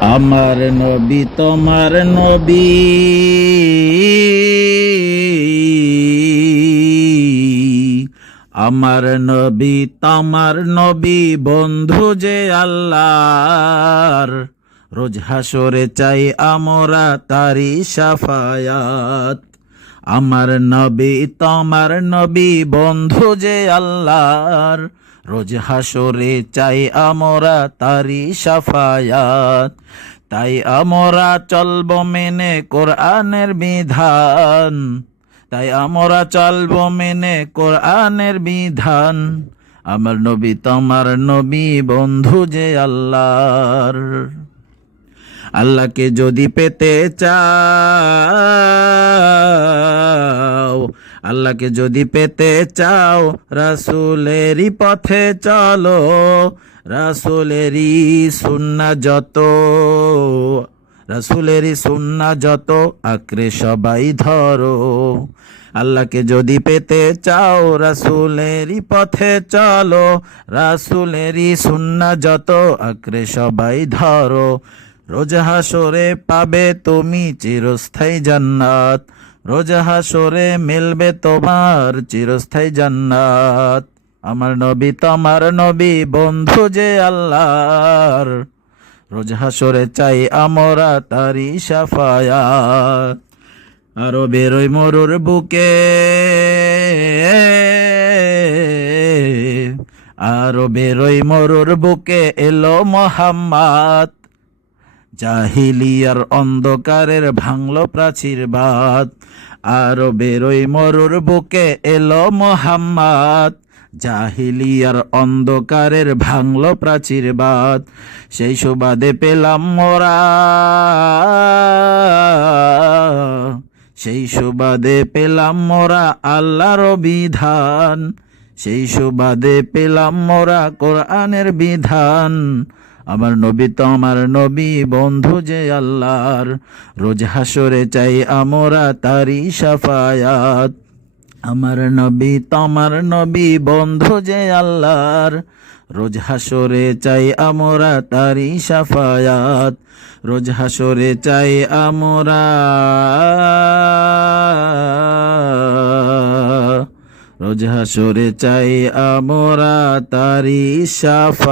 আমার নবী, তোমার নবী। আমার নবী, তোমার নবী, বন্ধু যে আল্লাহর। রোজ হাসরে চাই আমরা তারি সাফায়াত। আমার নবী, তোমার নবী, বন্ধু যে আল্লাহর। রোজ হাসরে চাই আমরা তারি সাফায়াত। তাই আমরা চলব মেনে কোরআনের বিধান। তাই আমরা চলব মেনে কোরআনের বিধান। আমার নবী তোমার নবী বন্ধু যে আল্লাহর। আল্লাহকে যদি পেতে চাও আল্লাহকে যদি পেতে চাও, রাসুলেরই পথে চলো। রাসুলেরই সুন্না যত, রাসুলেরই সুন্না যত আঁকড়ে সবাই ধরো। আল্লাহকে যদি পেতে চাও, রাসুলেরই পথে চলো। রাসুলেরই সুন্না যত আঁকড়ে সবাই ধরো। রোজ হাসরে পাবে তুমি চিরস্থায়ী জান্নাত। রোজ হাসরে মিলবে তোমার, চিরস্থায়ী জান্নাত। আমার নবী তোমার নবী, বন্ধু যে আল্লাহর। রোজ হাসরে চাই আমরা তারি সাফায়াত। আরও বেরোই মরুর বুকে আরও বেরোই মরুর বুকে এলো মোহাম্মদ। জাহিলিয়ার অন্ধকারের ভাঙলো প্রাচীর বাদ আরও বেরোই মরুর বুকে এলো মোহাম্মদ। জাহিলিয়ার অন্ধকারের ভাঙলো প্রাচীর বাদ, সেই সুবাদে পেলাম মোরা। সেই সুবাদে পেলাম মোরা আল্লাহর বিধান, সেই সুবাদে পেলাম মোরা কোরআনের বিধান। আমার নবী তো আমার নবী, বন্ধু যে আল্লাহর। রোজ হাসরে চাই আমরা তারি সাফায়াত। আমার নবী তোমার নবী, বন্ধু যে আল্লাহর। রোজ হাসরে চাই আমরা তারি সাফায়াত। রোজ হাসরে চাই আমরা রোজ হাসরে চাই আমরা তারি সাফায়াত।